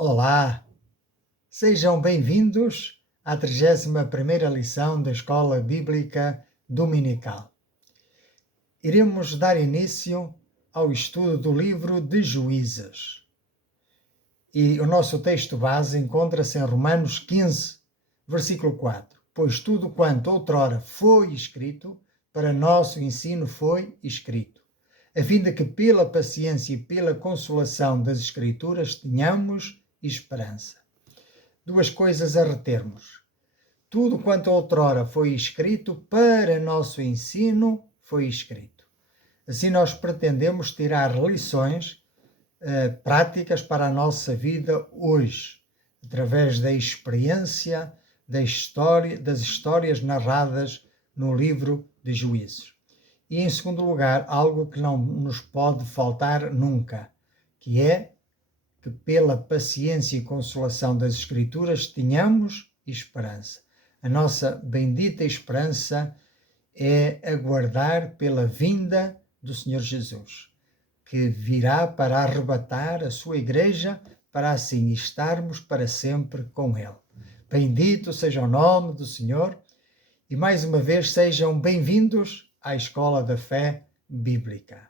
Olá, sejam bem-vindos à 31ª lição da Escola Bíblica Dominical. Iremos dar início ao estudo do livro de Juízes. E o nosso texto base encontra-se em Romanos 15, versículo 4. Pois tudo quanto outrora foi escrito, para nosso ensino foi escrito, a fim de que pela paciência e pela consolação das Escrituras tenhamos esperança. Duas coisas a retermos. Tudo quanto outrora foi escrito para nosso ensino foi escrito. Assim nós pretendemos tirar lições práticas para a nossa vida hoje, através da experiência, das histórias narradas no livro de Juízes. E em segundo lugar, algo que não nos pode faltar nunca, que é que pela paciência e consolação das Escrituras tenhamos esperança. A nossa bendita esperança é aguardar pela vinda do Senhor Jesus, que virá para arrebatar a sua igreja, para assim estarmos para sempre com Ele. Bendito seja o nome do Senhor e mais uma vez sejam bem-vindos à Escola da Fé Bíblica.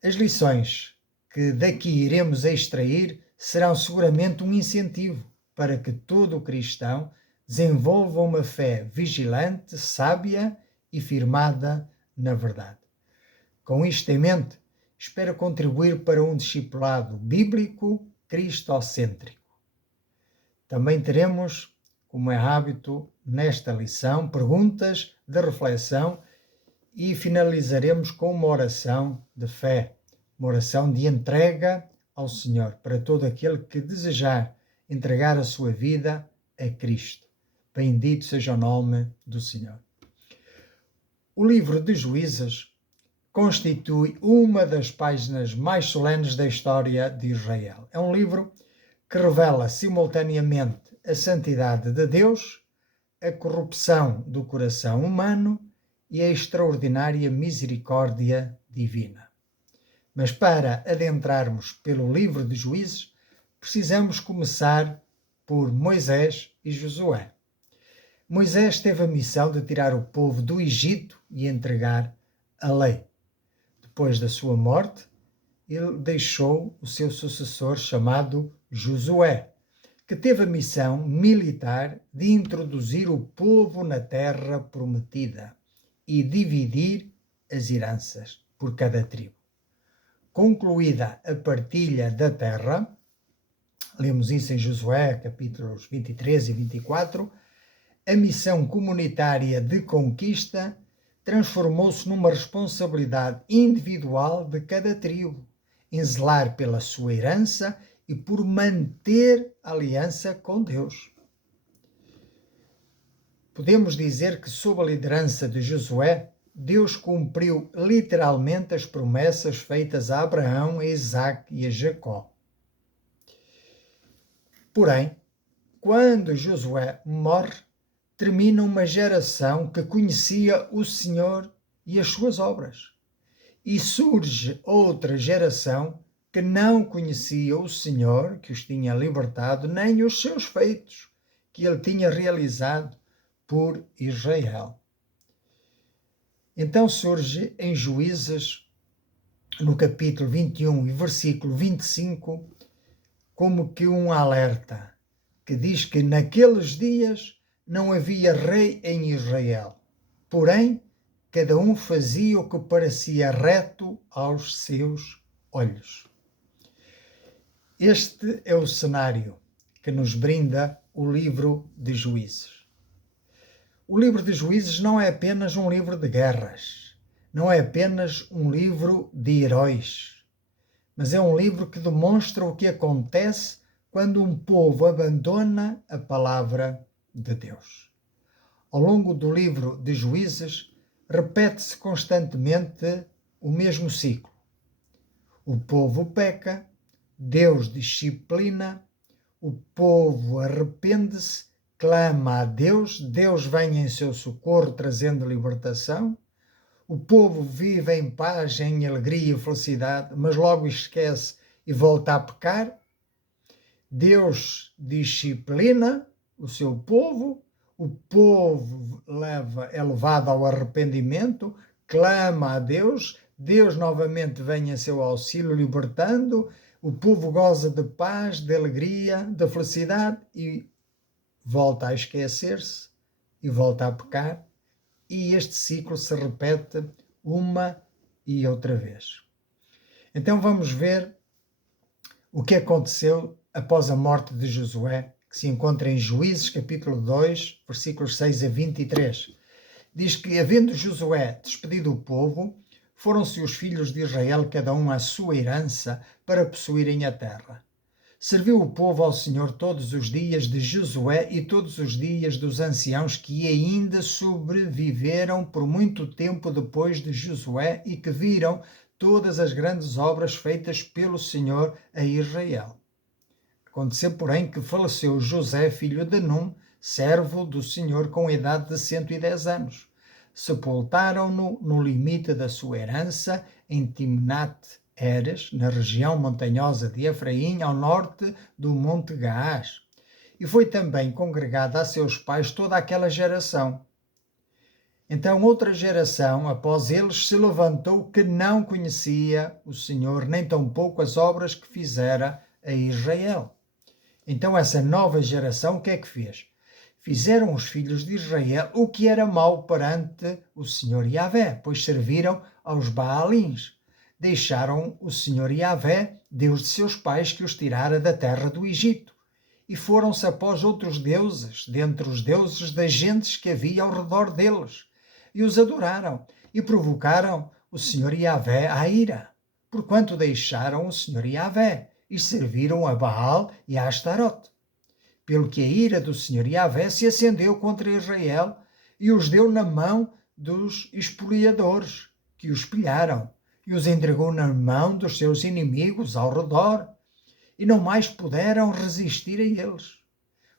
As lições que daqui iremos extrair serão seguramente um incentivo para que todo cristão desenvolva uma fé vigilante, sábia e firmada na verdade. Com isto em mente, espero contribuir para um discipulado bíblico cristocêntrico. Também teremos, como é hábito nesta lição, perguntas de reflexão e finalizaremos com uma oração de fé. Uma oração de entrega ao Senhor, para todo aquele que desejar entregar a sua vida a Cristo. Bendito seja o nome do Senhor. O livro de Juízes constitui uma das páginas mais solenes da história de Israel. É um livro que revela simultaneamente a santidade de Deus, a corrupção do coração humano e a extraordinária misericórdia divina. Mas para adentrarmos pelo livro de Juízes, precisamos começar por Moisés e Josué. Moisés teve a missão de tirar o povo do Egito e entregar a lei. Depois da sua morte, ele deixou o seu sucessor chamado Josué, que teve a missão militar de introduzir o povo na terra prometida e dividir as heranças por cada tribo. Concluída a partilha da terra, lemos isso em Josué, capítulos 23 e 24, a missão comunitária de conquista transformou-se numa responsabilidade individual de cada tribo, em zelar pela sua herança e por manter a aliança com Deus. Podemos dizer que, sob a liderança de Josué, Deus cumpriu literalmente as promessas feitas a Abraão, a Isaque e a Jacó. Porém, quando Josué morre, termina uma geração que conhecia o Senhor e as suas obras. E surge outra geração que não conhecia o Senhor, que os tinha libertado, nem os seus feitos, que ele tinha realizado por Israel. Então surge em Juízes, no capítulo 21 e versículo 25, como que um alerta, que diz que naqueles dias não havia rei em Israel, porém cada um fazia o que parecia reto aos seus olhos. Este é o cenário que nos brinda o livro de Juízes. O livro de Juízes não é apenas um livro de guerras, não é apenas um livro de heróis, mas é um livro que demonstra o que acontece quando um povo abandona a palavra de Deus. Ao longo do livro de Juízes, repete-se constantemente o mesmo ciclo. O povo peca, Deus disciplina, o povo arrepende-se, clama a Deus, Deus vem em seu socorro trazendo libertação, o povo vive em paz, em alegria e felicidade, mas logo esquece e volta a pecar, Deus disciplina o seu povo, o povo é levado ao arrependimento, clama a Deus, Deus novamente vem a seu auxílio libertando, o povo goza de paz, de alegria, de felicidade e volta a esquecer-se e volta a pecar, e este ciclo se repete uma e outra vez. Então vamos ver o que aconteceu após a morte de Josué, que se encontra em Juízes capítulo 2, versículos 6 a 23. Diz que, havendo Josué despedido o povo, foram-se os filhos de Israel, cada um à sua herança, para possuírem a terra. Serviu o povo ao Senhor todos os dias de Josué e todos os dias dos anciãos que ainda sobreviveram por muito tempo depois de Josué e que viram todas as grandes obras feitas pelo Senhor a Israel. Aconteceu, porém, que faleceu José, filho de Num, servo do Senhor, com a idade de 110 anos. Sepultaram-no no limite da sua herança, em Timnat-Heres, na região montanhosa de Efraim, ao norte do Monte Gaás. E foi também congregada a seus pais toda aquela geração. Então outra geração, após eles, se levantou que não conhecia o Senhor, nem tampouco as obras que fizera a Israel. Então essa nova geração o que é que fez? Fizeram os filhos de Israel o que era mau perante o Senhor Yahvé, pois serviram aos Baalins. Deixaram o Senhor Yahvé, Deus de seus pais, que os tirara da terra do Egito. E foram-se após outros deuses, dentre os deuses das gentes que havia ao redor deles. E os adoraram, e provocaram o Senhor Yahvé à ira, porquanto deixaram o Senhor Yahvé, e serviram a Baal e a Astarote. Pelo que a ira do Senhor Yahvé se acendeu contra Israel e os deu na mão dos espoliadores, que os pilharam, e os entregou na mão dos seus inimigos ao redor, e não mais puderam resistir a eles.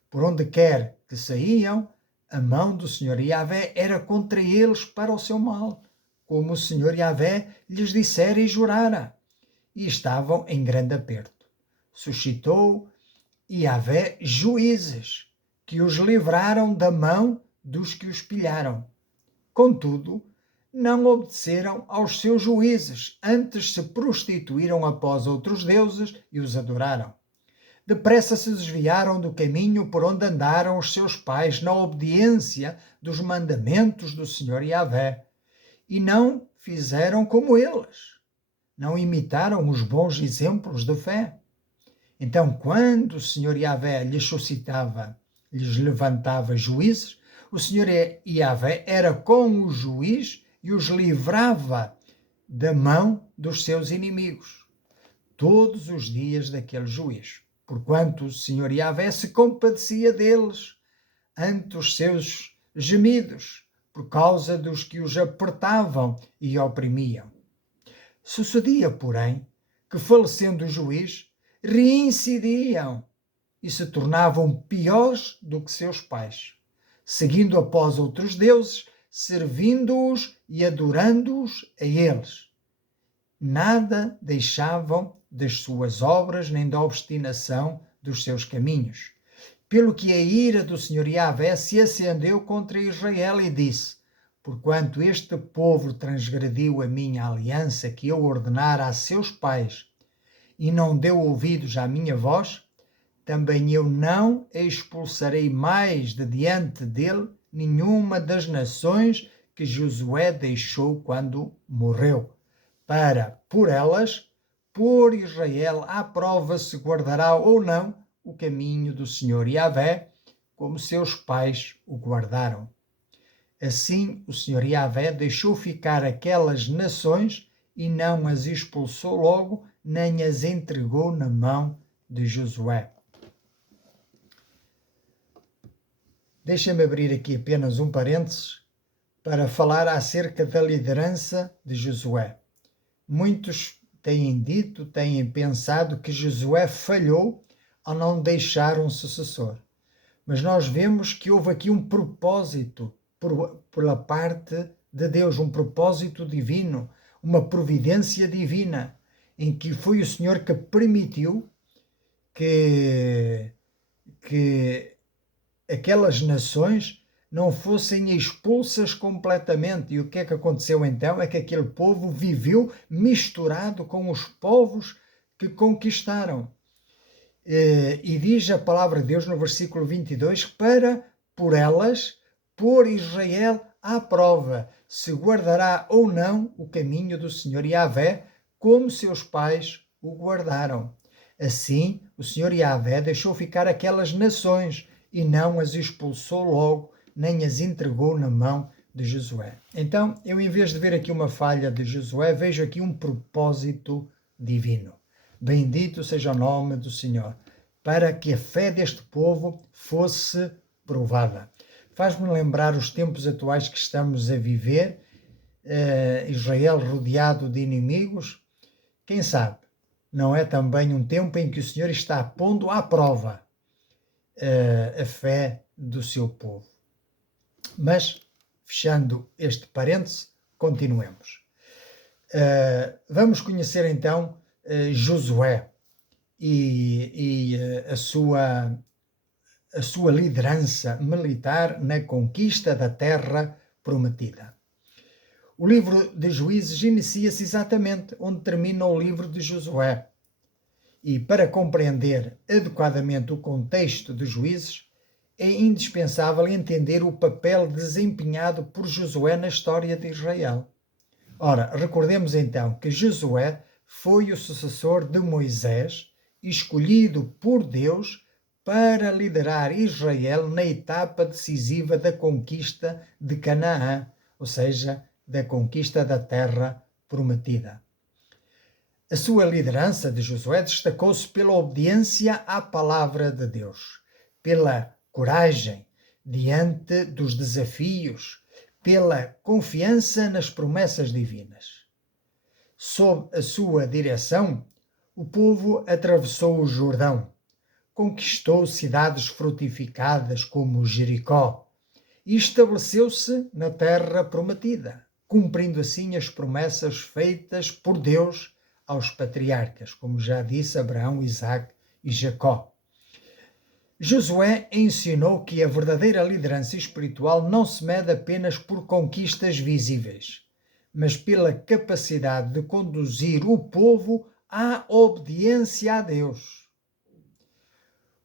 Por onde quer que saíam, a mão do Senhor Yahvé era contra eles para o seu mal, como o Senhor Yahvé lhes dissera e jurara, e estavam em grande aperto. Suscitou Yahvé juízes, que os livraram da mão dos que os pilharam. Contudo, não obedeceram aos seus juízes, antes se prostituíram após outros deuses e os adoraram. Depressa se desviaram do caminho por onde andaram os seus pais, na obediência dos mandamentos do Senhor Yahvé, e não fizeram como eles. Não imitaram os bons exemplos de fé. Então, quando o Senhor Yahvé lhes levantava juízes, o Senhor Yahvé era com o juiz e os livrava da mão dos seus inimigos, todos os dias daquele juiz, porquanto o Senhor Yahvé se compadecia deles ante os seus gemidos, por causa dos que os apertavam e oprimiam. Sucedia, porém, que, falecendo o juiz, reincidiam e se tornavam piores do que seus pais, seguindo após outros deuses, servindo-os e adorando-os a eles. Nada deixavam das suas obras, nem da obstinação dos seus caminhos. Pelo que a ira do Senhor Yahvé se acendeu contra Israel e disse: porquanto este povo transgrediu a minha aliança que eu ordenara a seus pais, e não deu ouvidos à minha voz, também eu não expulsarei mais de diante dele nenhuma das nações que Josué deixou quando morreu, para, por elas, pôr Israel à prova se guardará ou não o caminho do Senhor Yahvé, como seus pais o guardaram. Assim o Senhor Yahvé deixou ficar aquelas nações e não as expulsou logo, nem as entregou na mão de Josué. Deixa-me abrir aqui apenas um parênteses para falar acerca da liderança de Josué. Muitos têm dito, têm pensado que Josué falhou ao não deixar um sucessor. Mas nós vemos que houve aqui um propósito pela parte de Deus, um propósito divino, uma providência divina, em que foi o Senhor que permitiu que aquelas nações não fossem expulsas completamente. E o que é que aconteceu então? É que aquele povo viveu misturado com os povos que conquistaram. E diz a palavra de Deus no versículo 22, para, por elas, pôr Israel à prova, se guardará ou não o caminho do Senhor Yahvé, como seus pais o guardaram. Assim, o Senhor Yahvé deixou ficar aquelas nações e não as expulsou logo, nem as entregou na mão de Josué. Então, eu, em vez de ver aqui uma falha de Josué, vejo aqui um propósito divino. Bendito seja o nome do Senhor, para que a fé deste povo fosse provada. Faz-me lembrar os tempos atuais que estamos a viver, Israel rodeado de inimigos. Quem sabe, não é também um tempo em que o Senhor está pondo à prova a fé do seu povo? Mas, fechando este parêntese, continuemos. Vamos conhecer então Josué e a sua liderança militar na conquista da terra prometida. O livro de Juízes inicia-se exatamente onde termina o livro de Josué. E para compreender adequadamente o contexto de Juízes, é indispensável entender o papel desempenhado por Josué na história de Israel. Ora, recordemos então que Josué foi o sucessor de Moisés, escolhido por Deus para liderar Israel na etapa decisiva da conquista de Canaã, ou seja, da conquista da terra prometida. A sua liderança de Josué destacou-se pela obediência à palavra de Deus, pela coragem diante dos desafios, pela confiança nas promessas divinas. Sob a sua direção, o povo atravessou o Jordão, conquistou cidades fortificadas como Jericó e estabeleceu-se na terra prometida, cumprindo assim as promessas feitas por Deus aos patriarcas, como já disse Abraão, Isaque e Jacó. Josué ensinou que a verdadeira liderança espiritual não se mede apenas por conquistas visíveis, mas pela capacidade de conduzir o povo à obediência a Deus.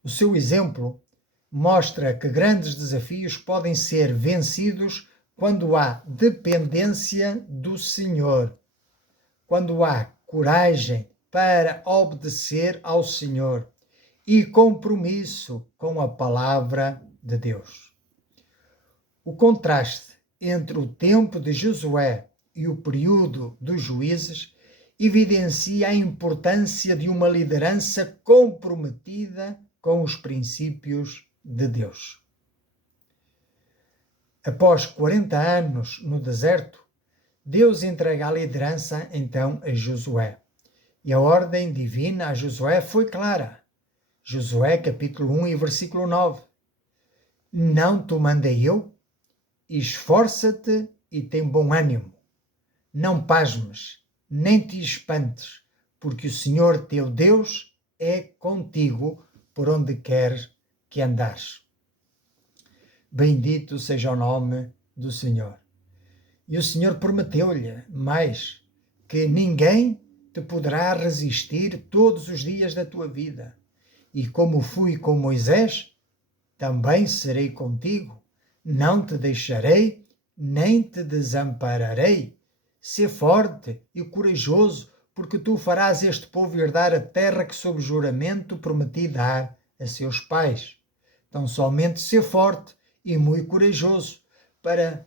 O seu exemplo mostra que grandes desafios podem ser vencidos quando há dependência do Senhor, quando há coragem para obedecer ao Senhor e compromisso com a palavra de Deus. O contraste entre o tempo de Josué e o período dos Juízes evidencia a importância de uma liderança comprometida com os princípios de Deus. Após 40 anos no deserto, Deus entrega a liderança então a Josué. E a ordem divina a Josué foi clara. Josué capítulo 1 e versículo 9. Não te mandei eu? Esforça-te e tem bom ânimo. Não pasmes, nem te espantes, porque o Senhor teu Deus é contigo por onde quer que andares. Bendito seja o nome do Senhor. E o Senhor prometeu-lhe mais, que ninguém te poderá resistir todos os dias da tua vida. E como fui com Moisés, também serei contigo. Não te deixarei, nem te desampararei. Sê forte e corajoso, porque tu farás este povo herdar a terra que sob juramento prometi dar a seus pais. Então somente sê forte e muito corajoso, para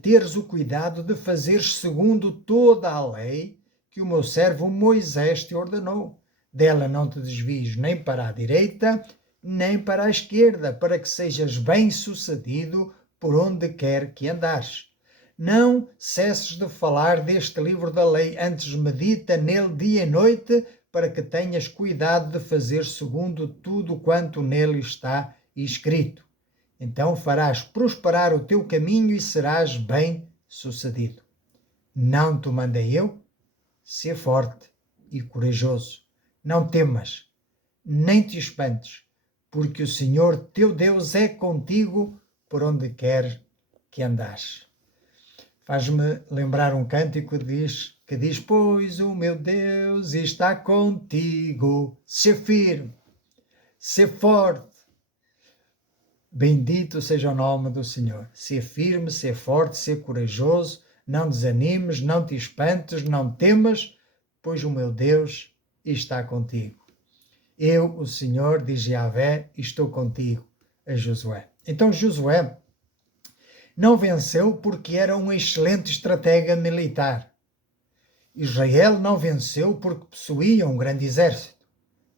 teres o cuidado de fazeres segundo toda a lei que o meu servo Moisés te ordenou. Dela não te desvies nem para a direita, nem para a esquerda, para que sejas bem-sucedido por onde quer que andares. Não cesses de falar deste livro da lei, antes medita nele dia e noite, para que tenhas cuidado de fazer segundo tudo quanto nele está escrito. Então farás prosperar o teu caminho e serás bem-sucedido. Não te mandei eu? Sê forte e corajoso. Não temas, nem te espantes, porque o Senhor teu Deus é contigo por onde quer que andares. Faz-me lembrar um cântico que diz: pois o meu Deus está contigo. Ser firme, ser forte. Bendito seja o nome do Senhor. Ser firme, ser forte, ser corajoso. Não desanimes, não te espantes, não temas, pois o meu Deus está contigo. Eu, o Senhor, diz Yahvé, estou contigo, a Josué. Então Josué não venceu porque era um excelente estratega militar. Israel não venceu porque possuía um grande exército,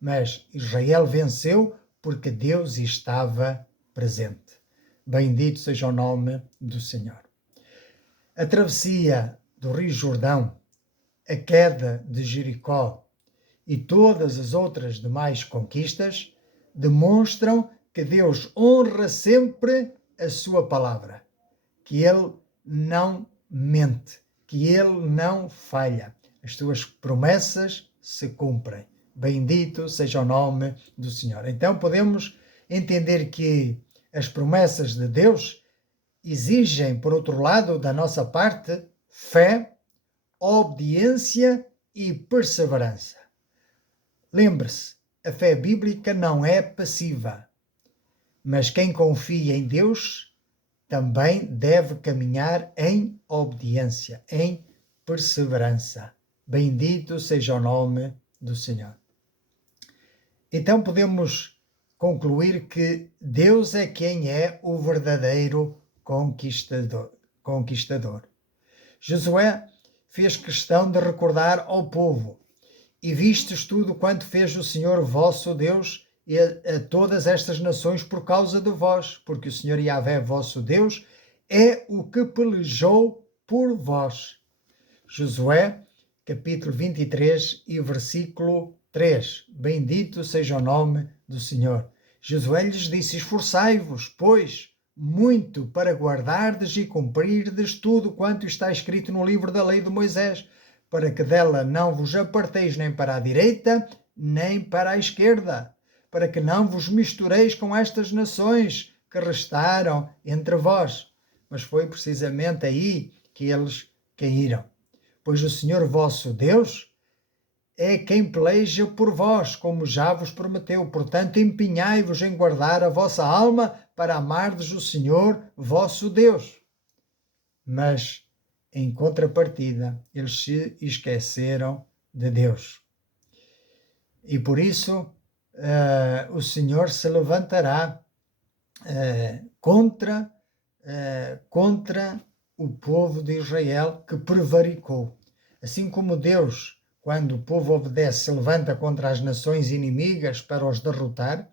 mas Israel venceu porque Deus estava presente. Bendito seja o nome do Senhor. A travessia do Rio Jordão, a queda de Jericó e todas as outras demais conquistas demonstram que Deus honra sempre a sua palavra, que Ele não mente, que Ele não falha. As suas promessas se cumprem. Bendito seja o nome do Senhor. Então podemos entender que as promessas de Deus exigem, por outro lado, da nossa parte, fé, obediência e perseverança. Lembre-se, a fé bíblica não é passiva, mas quem confia em Deus também deve caminhar em obediência, em perseverança. Bendito seja o nome do Senhor. Então podemos concluir que Deus é quem é o verdadeiro conquistador. Josué fez questão de recordar ao povo: e vistes tudo quanto fez o Senhor vosso Deus e a todas estas nações por causa de vós, porque o Senhor Yahvé vosso Deus é o que pelejou por vós. Josué, capítulo 23 e versículo 3. Bendito seja o nome do Senhor. Josué lhes disse: esforçai-vos, pois, muito para guardardes e cumprirdes tudo quanto está escrito no livro da lei de Moisés, para que dela não vos aparteis nem para a direita, nem para a esquerda, para que não vos mistureis com estas nações que restaram entre vós. Mas foi precisamente aí que eles caíram. Pois o Senhor vosso Deus é quem peleja por vós, como já vos prometeu. Portanto, empenhai-vos em guardar a vossa alma para amardes o Senhor vosso Deus. Mas, em contrapartida, eles se esqueceram de Deus. E por isso, o Senhor se levantará contra o povo de Israel que prevaricou. Assim como Deus, quando o povo obedece, se levanta contra as nações inimigas para os derrotar,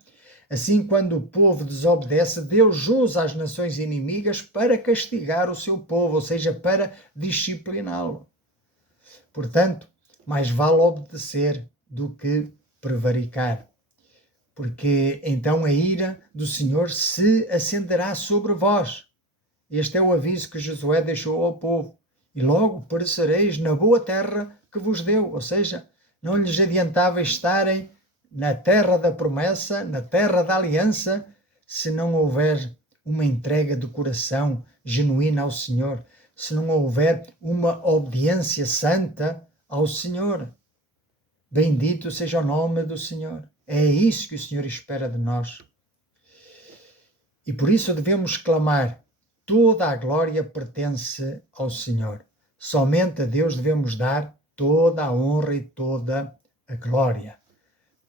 assim quando o povo desobedece, Deus usa as nações inimigas para castigar o seu povo, ou seja, para discipliná-lo. Portanto, mais vale obedecer do que prevaricar, porque então a ira do Senhor se acenderá sobre vós. Este é o aviso que Josué deixou ao povo. E logo perecereis na boa terra que vos deu. Ou seja, não lhes adiantava estarem na terra da promessa, na terra da aliança, se não houver uma entrega de coração genuína ao Senhor, se não houver uma obediência santa ao Senhor. Bendito seja o nome do Senhor. É isso que o Senhor espera de nós. E por isso devemos clamar: toda a glória pertence ao Senhor. Somente a Deus devemos dar toda a honra e toda a glória.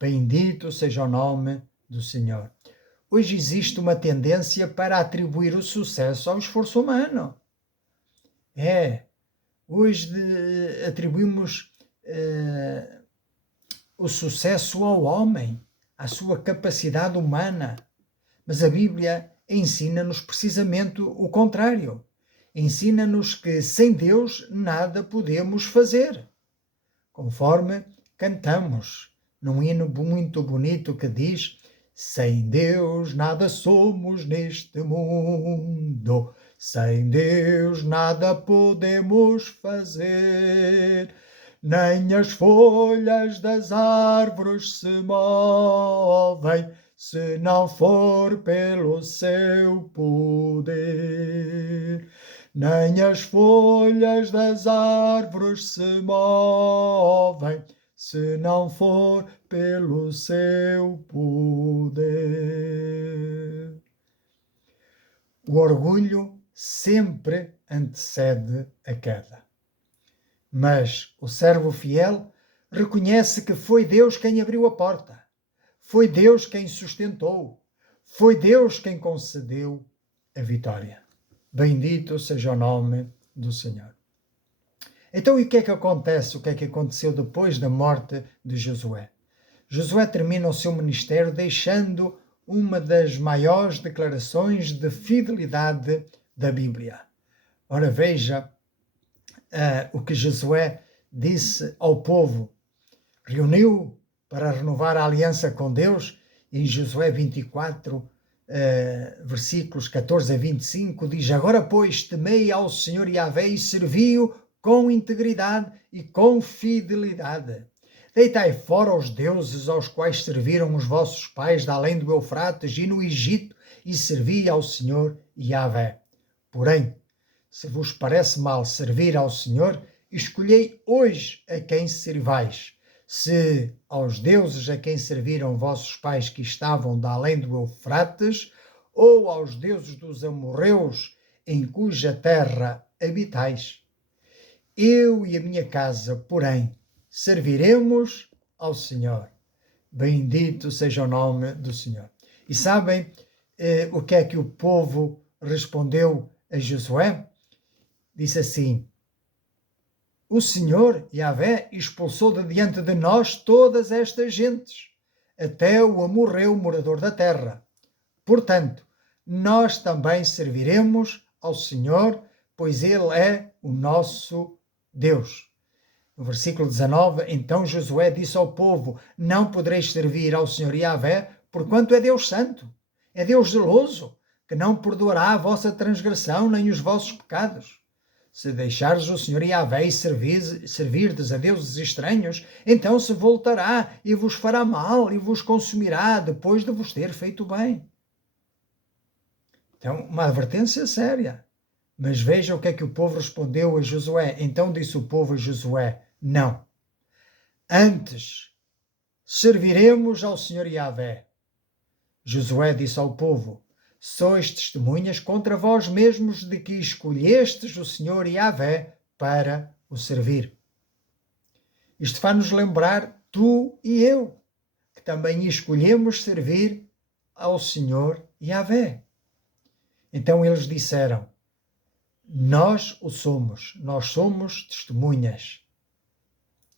Bendito seja o nome do Senhor. Hoje existe uma tendência para atribuir o sucesso ao esforço humano. Hoje atribuímos o sucesso ao homem, à sua capacidade humana. Mas a Bíblia ensina-nos precisamente o contrário. Ensina-nos que sem Deus nada podemos fazer. Conforme cantamos num hino muito bonito que diz: sem Deus nada somos neste mundo, sem Deus nada podemos fazer. nem as folhas das árvores se movem, se não for pelo seu poder. Nem as folhas das árvores se movem, se não for pelo seu poder. O orgulho sempre antecede a queda. Mas o servo fiel reconhece que foi Deus quem abriu a porta, foi Deus quem sustentou, foi Deus quem concedeu a vitória. Bendito seja o nome do Senhor. Então, e o que é que acontece? O que é que aconteceu depois da morte de Josué? Josué termina o seu ministério deixando uma das maiores declarações de fidelidade da Bíblia. Ora, veja o que Josué disse ao povo. Reuniu para renovar a aliança com Deus, em Josué 24, versículos 14 a 25, diz: Agora, pois, temei ao Senhor Yahvé e servi-o com integridade e com fidelidade. Deitai fora os deuses aos quais serviram os vossos pais da além do Eufrates e no Egito, e servi ao Senhor Yahvé. Porém, se vos parece mal servir ao Senhor, escolhei hoje a quem servais. Se aos deuses a quem serviram vossos pais que estavam da além do Eufrates, ou aos deuses dos amorreus em cuja terra habitais. Eu e a minha casa, porém, serviremos ao Senhor. Bendito seja o nome do Senhor. E sabem o que é que o povo respondeu a Josué? Disse assim: O Senhor, Yahvé, expulsou de diante de nós todas estas gentes, até o amorreu morador da terra. Portanto, nós também serviremos ao Senhor, pois Ele é o nosso Deus. No versículo 19, então Josué disse ao povo: Não podereis servir ao Senhor Yahvé, porquanto é Deus santo, é Deus zeloso, que não perdoará a vossa transgressão nem os vossos pecados. Se deixares o Senhor Yahvé e servirdes a deuses estranhos, então se voltará e vos fará mal e vos consumirá depois de vos ter feito bem. Então, uma advertência séria. Mas veja o que é que o povo respondeu a Josué. Então disse o povo a Josué: Não. Antes, serviremos ao Senhor Yahvé. Josué disse ao povo: Sois testemunhas contra vós mesmos de que escolhestes o Senhor Yahvé para o servir. Isto faz-nos lembrar, tu e eu, que também escolhemos servir ao Senhor Yahvé. Então eles disseram: Nós somos testemunhas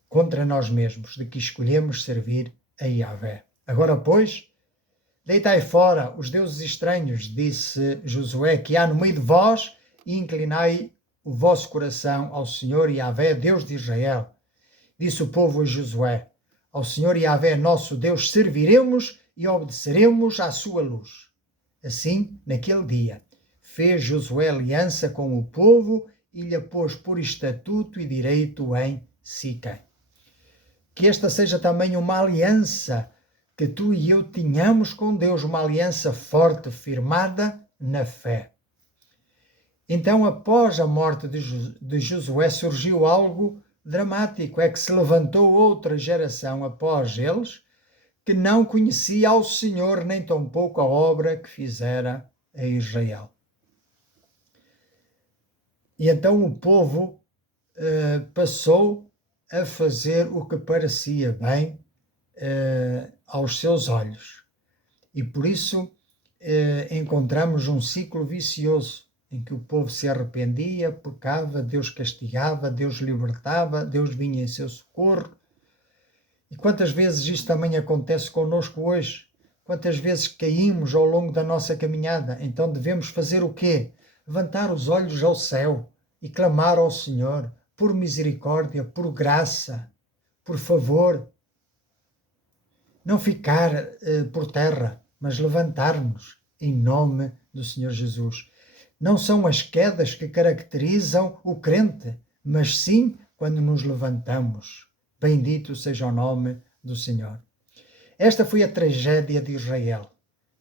contra nós mesmos de que escolhemos servir a Yahvé. Agora, pois, deitai fora os deuses estranhos, disse Josué, que há no meio de vós, e inclinai o vosso coração ao Senhor Yahvé, Deus de Israel. Disse o povo a Josué: Ao Senhor Yahvé, nosso Deus, serviremos e obedeceremos à sua luz. Assim, naquele dia, fez Josué aliança com o povo e lhe pôs por estatuto e direito em Siquém. Que esta seja também uma aliança que tu e eu tenhamos com Deus, uma aliança forte, firmada na fé. Então, após a morte de Josué, surgiu algo dramático, é que se levantou outra geração após eles, que não conhecia ao Senhor, nem tampouco a obra que fizera a Israel. E então o povo passou a fazer o que parecia bem aos seus olhos. E por isso encontramos um ciclo vicioso em que o povo se arrependia, pecava, Deus castigava, Deus libertava, Deus vinha em seu socorro. E quantas vezes isto também acontece connosco hoje? Quantas vezes caímos ao longo da nossa caminhada? Então devemos fazer o quê? Levantar os olhos ao céu e clamar ao Senhor por misericórdia, por graça, por favor. Não ficar por terra, mas levantar-nos em nome do Senhor Jesus. Não são as quedas que caracterizam o crente, mas sim quando nos levantamos. Bendito seja o nome do Senhor. Esta foi a tragédia de Israel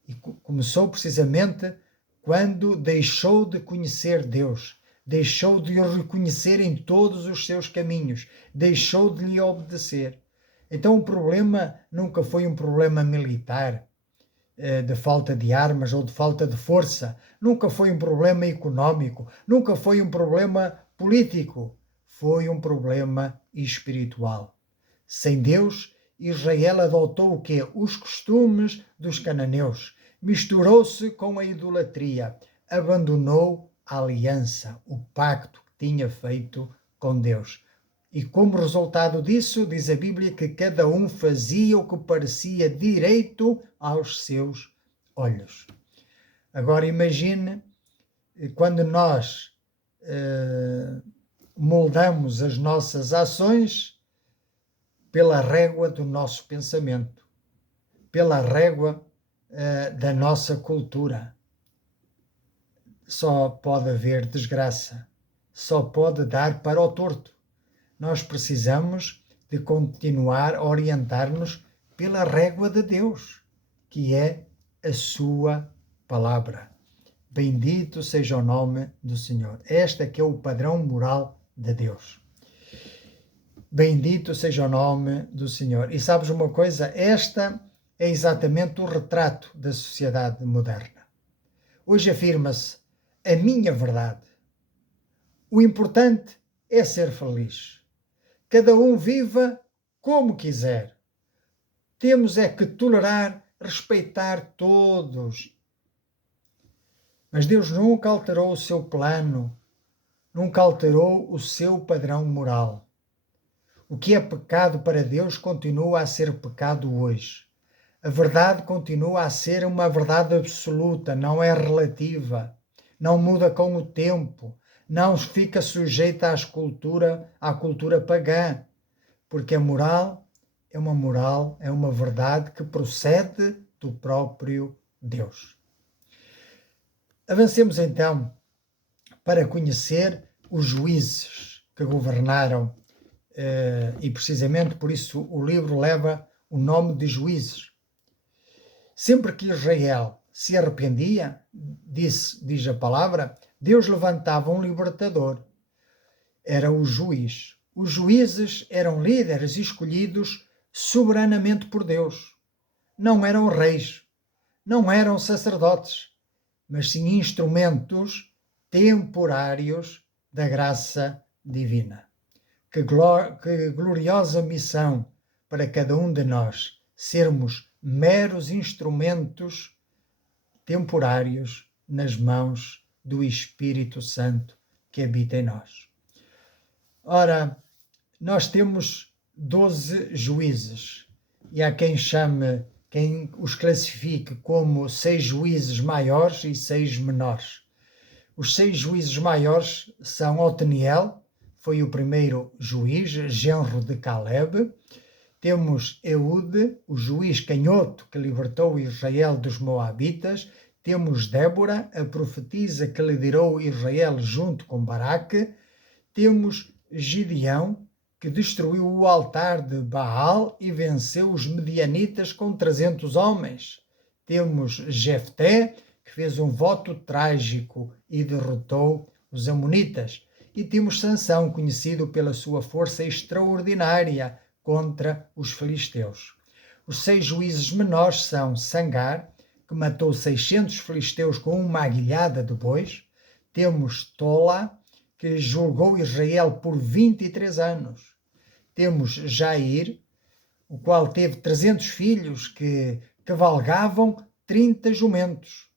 e começou precisamente quando deixou de conhecer Deus, deixou de o reconhecer em todos os seus caminhos, deixou de lhe obedecer. Então o problema nunca foi um problema militar, de falta de armas ou de falta de força, nunca foi um problema económico, nunca foi um problema político, foi um problema espiritual. Sem Deus, Israel adotou o quê? Os costumes dos cananeus, misturou-se com a idolatria, abandonou a aliança, o pacto que tinha feito com Deus. E como resultado disso, diz a Bíblia que cada um fazia o que parecia direito aos seus olhos. Agora imagine quando nós moldamos as nossas ações pela régua do nosso pensamento, pela régua da nossa cultura. Só pode haver desgraça, só pode dar para o torto. Nós precisamos de continuar a orientar-nos pela régua de Deus, que é a sua palavra. Bendito seja o nome do Senhor. Este que é o padrão moral de Deus. Bendito seja o nome do Senhor. E sabes uma coisa? Esta é exatamente o retrato da sociedade moderna. Hoje afirma-se a minha verdade. O importante é ser feliz. Cada um viva como quiser. Temos é que tolerar, respeitar todos. Mas Deus nunca alterou o seu plano, nunca alterou o seu padrão moral. O que é pecado para Deus continua a ser pecado hoje. A verdade continua a ser uma verdade absoluta, não é relativa, não muda com o tempo, não fica sujeita à cultura pagã, porque a moral é uma verdade que procede do próprio Deus. Avancemos então para conhecer os juízes que governaram, e precisamente por isso o livro leva o nome de Juízes. Sempre que Israel se arrependia, diz a palavra, Deus levantava um libertador. Era o juiz. Os juízes eram líderes escolhidos soberanamente por Deus. Não eram reis, não eram sacerdotes, mas sim instrumentos temporários da graça divina. Que gloriosa missão para cada um de nós, sermos meros instrumentos temporários nas mãos do Espírito Santo que habita em nós. Ora, nós temos 12 juízes e há quem os classifique como 6 juízes maiores e 6 menores. Os 6 juízes maiores são Otniel, foi o primeiro juiz, genro de Caleb. Temos Eude, o juiz canhoto que libertou Israel dos Moabitas. Temos Débora, a profetisa que liderou Israel junto com Baraque. Temos Gideão, que destruiu o altar de Baal e venceu os medianitas com 300 homens. Temos Jefté, que fez um voto trágico e derrotou os amonitas. E temos Sansão, conhecido pela sua força extraordinária contra os filisteus. Os 6 juízes menores são Sangar, que matou 600 filisteus com uma aguilhada de bois. Temos Tola, que julgou Israel por 23 anos. Temos Jair, o qual teve 300 filhos que cavalgavam 30 jumentos.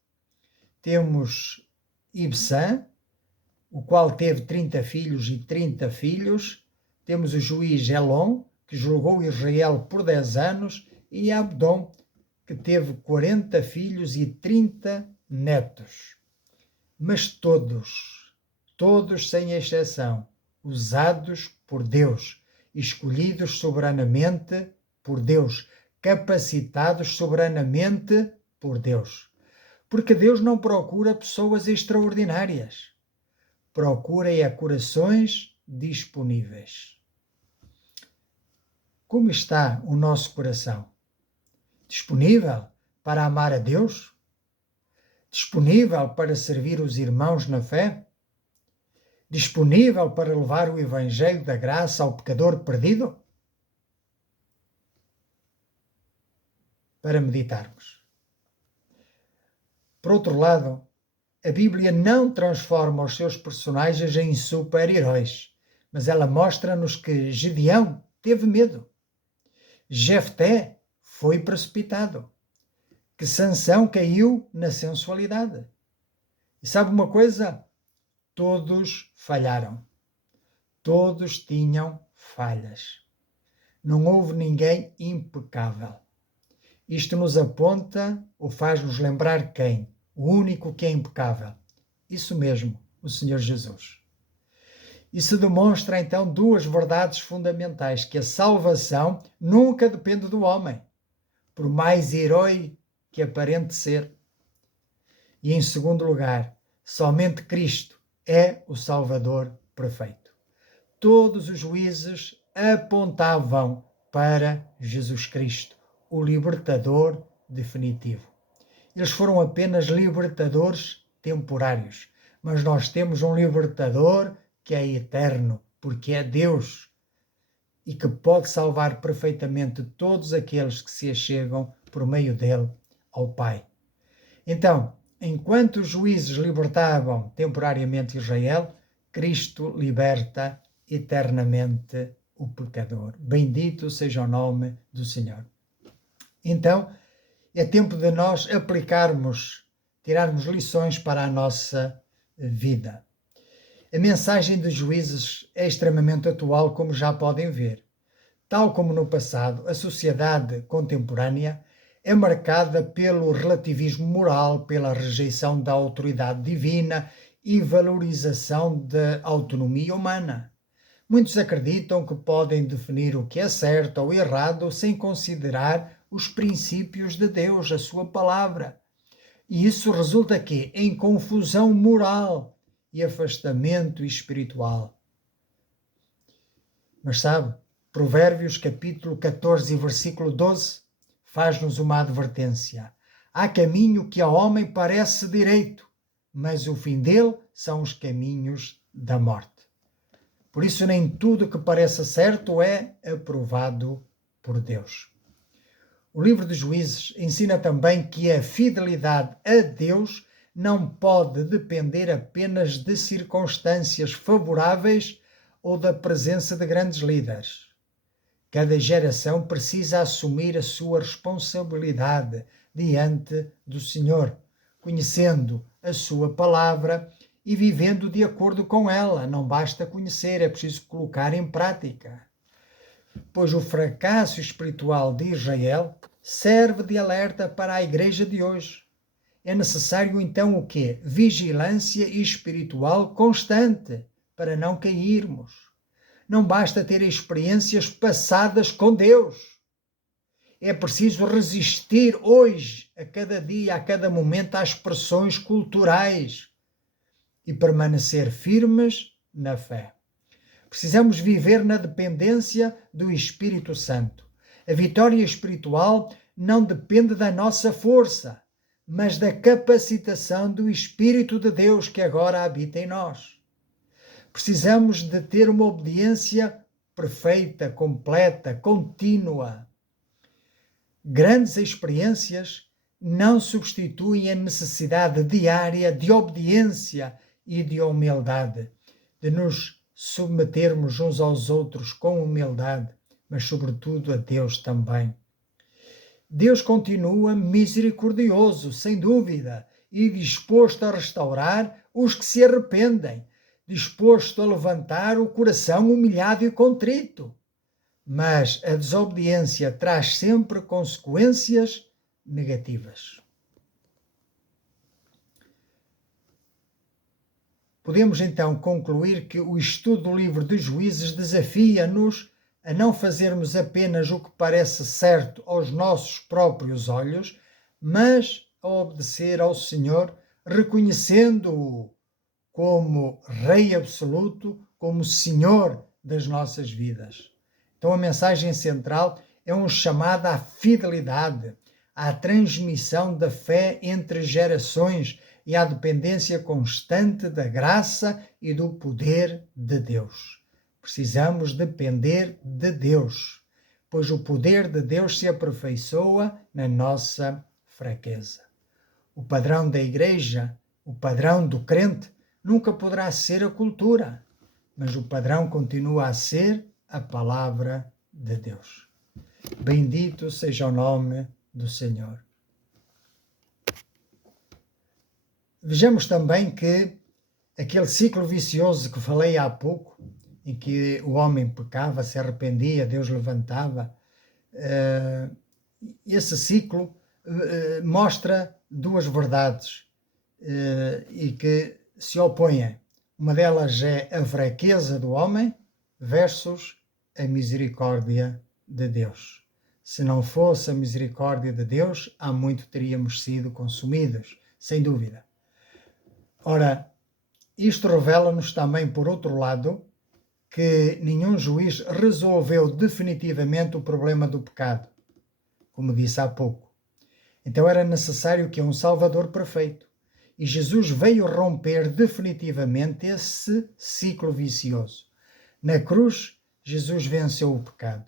Temos Ibsã, o qual teve 30 filhos e 30 filhos. Temos o juiz Elon, que julgou Israel por 10 anos, e Abdom, que teve 40 filhos e 30 netos. Mas todos sem exceção, usados por Deus, escolhidos soberanamente por Deus, capacitados soberanamente por Deus. Porque Deus não procura pessoas extraordinárias. Procura corações disponíveis. Como está o nosso coração? Disponível para amar a Deus? Disponível para servir os irmãos na fé? Disponível para levar o Evangelho da graça ao pecador perdido? Para meditarmos. Por outro lado, a Bíblia não transforma os seus personagens em super-heróis, mas ela mostra-nos que Gedeão teve medo, Jefté foi precipitado, que Sansão caiu na sensualidade. E sabe uma coisa? Todos falharam. Todos tinham falhas. Não houve ninguém impecável. Isto nos aponta ou faz-nos lembrar quem? O único que é impecável. Isso mesmo, o Senhor Jesus. Isso demonstra então duas verdades fundamentais, que a salvação nunca depende do homem, por mais herói que aparente ser. E em segundo lugar, somente Cristo é o Salvador perfeito. Todos os juízes apontavam para Jesus Cristo, o libertador definitivo. Eles foram apenas libertadores temporários, mas nós temos um libertador que é eterno, porque é Deus e que pode salvar perfeitamente todos aqueles que se achegam por meio dele ao Pai. Então, enquanto os juízes libertavam temporariamente Israel, Cristo liberta eternamente o pecador. Bendito seja o nome do Senhor. Então, é tempo de nós tirarmos lições para a nossa vida. A mensagem dos juízes é extremamente atual, como já podem ver. Tal como no passado, a sociedade contemporânea é marcada pelo relativismo moral, pela rejeição da autoridade divina e valorização da autonomia humana. Muitos acreditam que podem definir o que é certo ou errado sem considerar os princípios de Deus, a sua palavra. E isso resulta aqui em confusão moral e afastamento espiritual. Mas sabe, Provérbios capítulo 14, versículo 12, faz-nos uma advertência. Há caminho que ao homem parece direito, mas o fim dele são os caminhos da morte. Por isso nem tudo que parece certo é aprovado por Deus. O livro dos Juízes ensina também que a fidelidade a Deus não pode depender apenas de circunstâncias favoráveis ou da presença de grandes líderes. Cada geração precisa assumir a sua responsabilidade diante do Senhor, conhecendo a sua palavra e vivendo de acordo com ela. Não basta conhecer, é preciso colocar em prática. Pois o fracasso espiritual de Israel serve de alerta para a igreja de hoje. É necessário então o quê? Vigilância espiritual constante para não cairmos. Não basta ter experiências passadas com Deus. É preciso resistir hoje, a cada dia, a cada momento, às pressões culturais e permanecer firmes na fé. Precisamos viver na dependência do Espírito Santo. A vitória espiritual não depende da nossa força, mas da capacitação do Espírito de Deus que agora habita em nós. Precisamos de ter uma obediência perfeita, completa, contínua. Grandes experiências não substituem a necessidade diária de obediência e de humildade, de nos submetermos uns aos outros com humildade, mas sobretudo a Deus também. Deus continua misericordioso, sem dúvida, e disposto a restaurar os que se arrependem, disposto a levantar o coração humilhado e contrito. Mas a desobediência traz sempre consequências negativas. Podemos então concluir que o estudo do livro dos Juízes desafia-nos a não fazermos apenas o que parece certo aos nossos próprios olhos, mas a obedecer ao Senhor, reconhecendo-o como Rei absoluto, como Senhor das nossas vidas. Então a mensagem central é um chamado à fidelidade, à transmissão da fé entre gerações e à dependência constante da graça e do poder de Deus. Precisamos depender de Deus, pois o poder de Deus se aperfeiçoa na nossa fraqueza. O padrão da igreja, o padrão do crente, nunca poderá ser a cultura, mas o padrão continua a ser a palavra de Deus. Bendito seja o nome do Senhor. Vejamos também que aquele ciclo vicioso que falei há pouco, em que o homem pecava, se arrependia, Deus levantava, esse ciclo mostra duas verdades e que se opõem. Uma delas é a fraqueza do homem versus a misericórdia de Deus. Se não fosse a misericórdia de Deus, há muito teríamos sido consumidos, sem dúvida. Ora, isto revela-nos também, por outro lado, que nenhum juiz resolveu definitivamente o problema do pecado, como disse há pouco. Então era necessário que um Salvador perfeito. E Jesus veio romper definitivamente esse ciclo vicioso. Na cruz, Jesus venceu o pecado.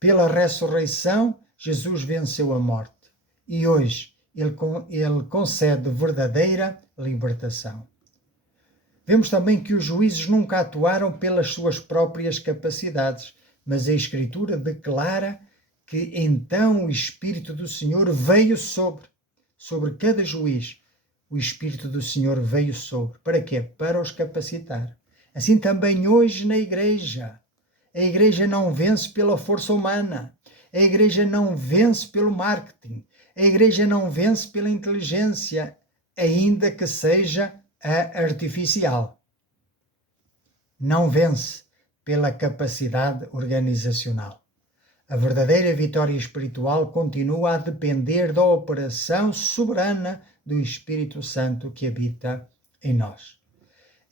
Pela ressurreição, Jesus venceu a morte. E hoje, Ele concede verdadeira libertação. Vemos também que os juízes nunca atuaram pelas suas próprias capacidades, mas a Escritura declara que então o Espírito do Senhor veio sobre cada juiz. O Espírito do Senhor veio sobre. Para quê? Para os capacitar. Assim também hoje na igreja. A igreja não vence pela força humana. A igreja não vence pelo marketing. A igreja não vence pela inteligência, ainda que seja a artificial. Não vence pela capacidade organizacional. A verdadeira vitória espiritual continua a depender da operação soberana do Espírito Santo que habita em nós.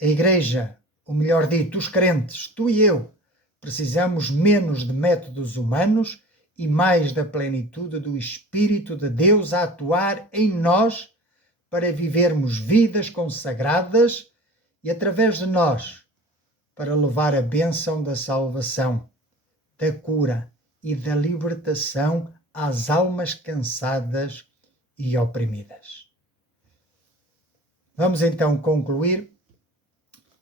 A igreja, ou melhor dito, os crentes, tu e eu, precisamos menos de métodos humanos e mais da plenitude do Espírito de Deus a atuar em nós para vivermos vidas consagradas e, através de nós, para levar a bênção da salvação, da cura e da libertação às almas cansadas e oprimidas. Vamos então concluir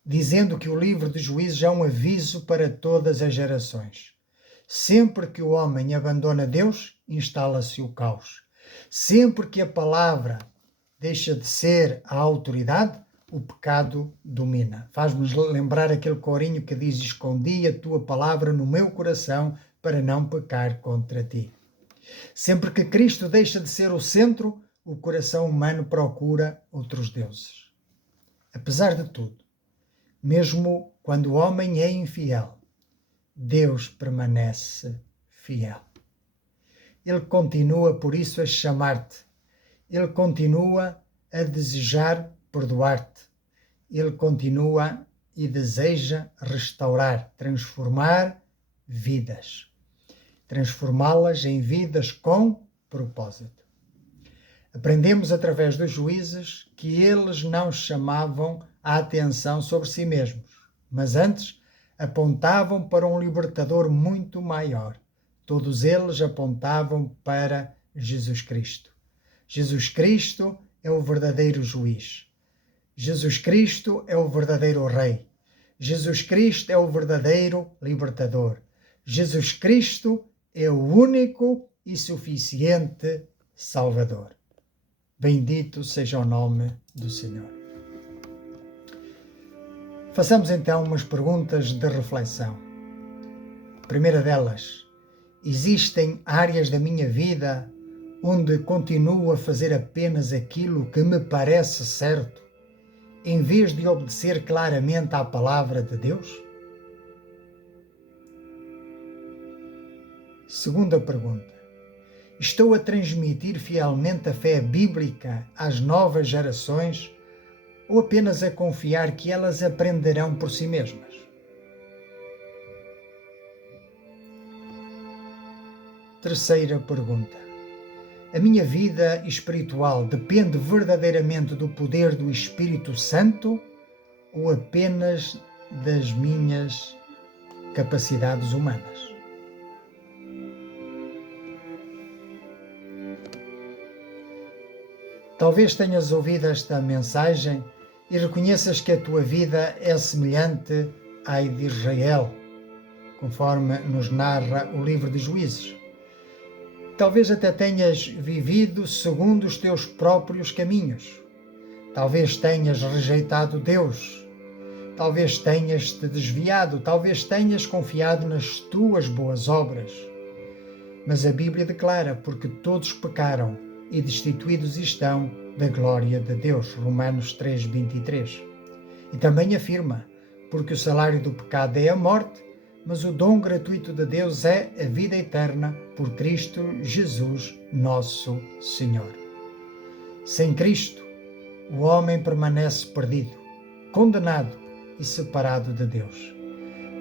dizendo que o livro de Juízes é um aviso para todas as gerações. Sempre que o homem abandona Deus, instala-se o caos. Sempre que a palavra deixa de ser a autoridade, o pecado domina. Faz-nos lembrar aquele corinho que diz: escondi a tua palavra no meu coração para não pecar contra ti. Sempre que Cristo deixa de ser o centro, o coração humano procura outros deuses. Apesar de tudo, mesmo quando o homem é infiel, Deus permanece fiel. Ele continua, por isso, a chamar-te. Ele continua a desejar perdoar-te. Ele continua e deseja restaurar, transformar vidas. Transformá-las em vidas com propósito. Aprendemos através dos juízes que eles não chamavam a atenção sobre si mesmos, mas antes apontavam para um libertador muito maior. Todos eles apontavam para Jesus Cristo. Jesus Cristo é o verdadeiro juiz. Jesus Cristo é o verdadeiro rei. Jesus Cristo é o verdadeiro libertador. Jesus Cristo é o único e suficiente Salvador. Bendito seja o nome do Senhor. Façamos então umas perguntas de reflexão. A primeira delas: existem áreas da minha vida onde continuo a fazer apenas aquilo que me parece certo, em vez de obedecer claramente à palavra de Deus? Segunda pergunta: estou a transmitir fielmente a fé bíblica às novas gerações ou apenas a confiar que elas aprenderão por si mesmas? Terceira pergunta: a minha vida espiritual depende verdadeiramente do poder do Espírito Santo ou apenas das minhas capacidades humanas? Talvez tenhas ouvido esta mensagem e reconheças que a tua vida é semelhante à de Israel, conforme nos narra o livro de Juízes. Talvez até tenhas vivido segundo os teus próprios caminhos. Talvez tenhas rejeitado Deus. Talvez tenhas te desviado. Talvez tenhas confiado nas tuas boas obras. Mas a Bíblia declara: porque todos pecaram e destituídos estão da glória de Deus. Romanos 3:23. E também afirma: porque o salário do pecado é a morte, mas o dom gratuito de Deus é a vida eterna por Cristo Jesus, nosso Senhor. Sem Cristo, o homem permanece perdido, condenado e separado de Deus.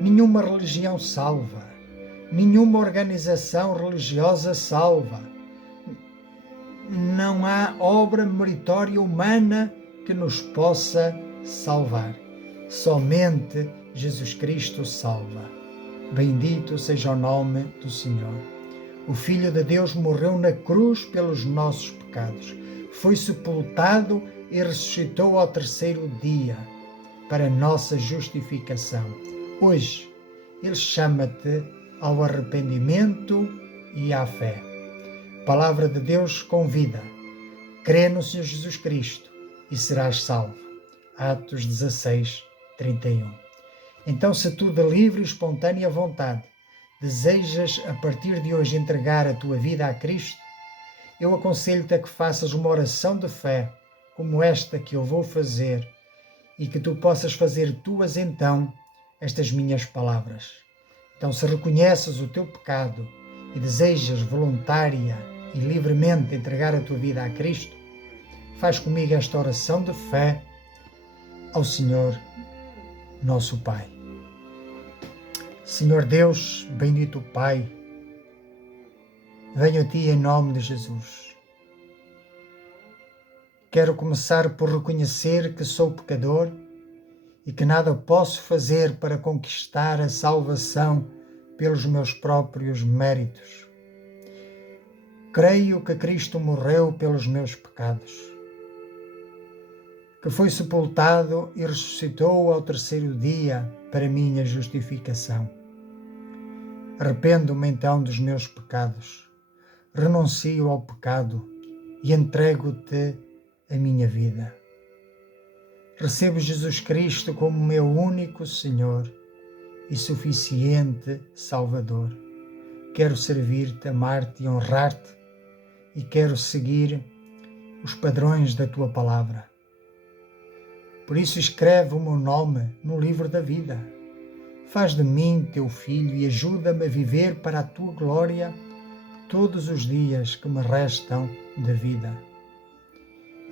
Nenhuma religião salva, nenhuma organização religiosa salva. Não há obra meritória humana que nos possa salvar. Somente Jesus Cristo salva. Bendito seja o nome do Senhor. O Filho de Deus morreu na cruz pelos nossos pecados. Foi sepultado e ressuscitou ao terceiro dia para nossa justificação. Hoje, Ele chama-te ao arrependimento e à fé. A palavra de Deus convida: crê no Senhor Jesus Cristo e serás salvo. Atos 16:31. Então, se tu de livre e espontânea vontade desejas a partir de hoje entregar a tua vida a Cristo, eu aconselho-te a que faças uma oração de fé como esta que eu vou fazer e que tu possas fazer tuas então estas minhas palavras. Então, se reconheces o teu pecado e desejas voluntária e livremente entregar a tua vida a Cristo, faz comigo esta oração de fé ao Senhor nosso Pai. Senhor Deus, bendito Pai, venho a Ti em nome de Jesus. Quero começar por reconhecer que sou pecador e que nada posso fazer para conquistar a salvação pelos meus próprios méritos. Creio que Cristo morreu pelos meus pecados, que foi sepultado e ressuscitou ao terceiro dia para minha justificação. Arrependo-me então dos meus pecados, renuncio ao pecado e entrego-te a minha vida. Recebo Jesus Cristo como meu único Senhor e suficiente Salvador. Quero servir-te, amar-te e honrar-te e quero seguir os padrões da tua palavra. Por isso escreve o meu nome no livro da vida. Faz de mim teu filho e ajuda-me a viver para a tua glória todos os dias que me restam de vida.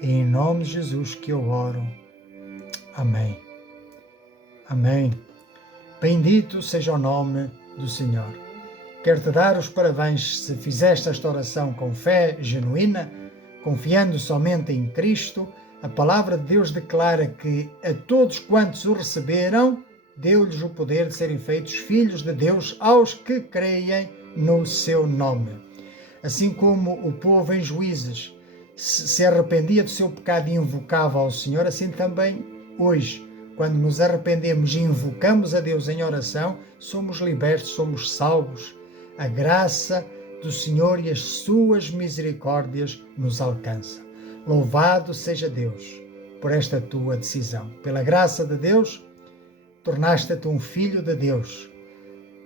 É em nome de Jesus que eu oro. Amém. Amém. Bendito seja o nome do Senhor. Quero-te dar os parabéns se fizeste esta oração com fé genuína, confiando somente em Cristo. A palavra de Deus declara que a todos quantos o receberam, deu-lhes o poder de serem feitos filhos de Deus aos que creem no seu nome. Assim como o povo em Juízes se arrependia do seu pecado e invocava ao Senhor, assim também hoje, quando nos arrependemos e invocamos a Deus em oração, somos libertos, somos salvos. A graça do Senhor e as suas misericórdias nos alcançam. Louvado seja Deus por esta tua decisão. Pela graça de Deus, tornaste-te um filho de Deus.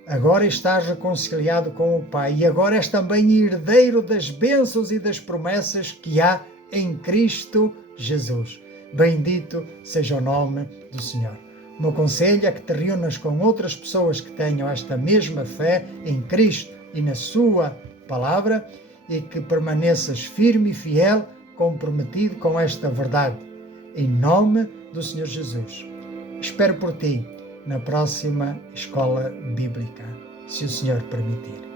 Agora estás reconciliado com o Pai e agora és também herdeiro das bênçãos e das promessas que há em Cristo Jesus. Bendito seja o nome do Senhor. O meu conselho é que te reúnas com outras pessoas que tenham esta mesma fé em Cristo e na sua palavra e que permaneças firme e fiel, comprometido com esta verdade. Em nome do Senhor Jesus. Espero por ti na próxima escola bíblica, se o Senhor permitir.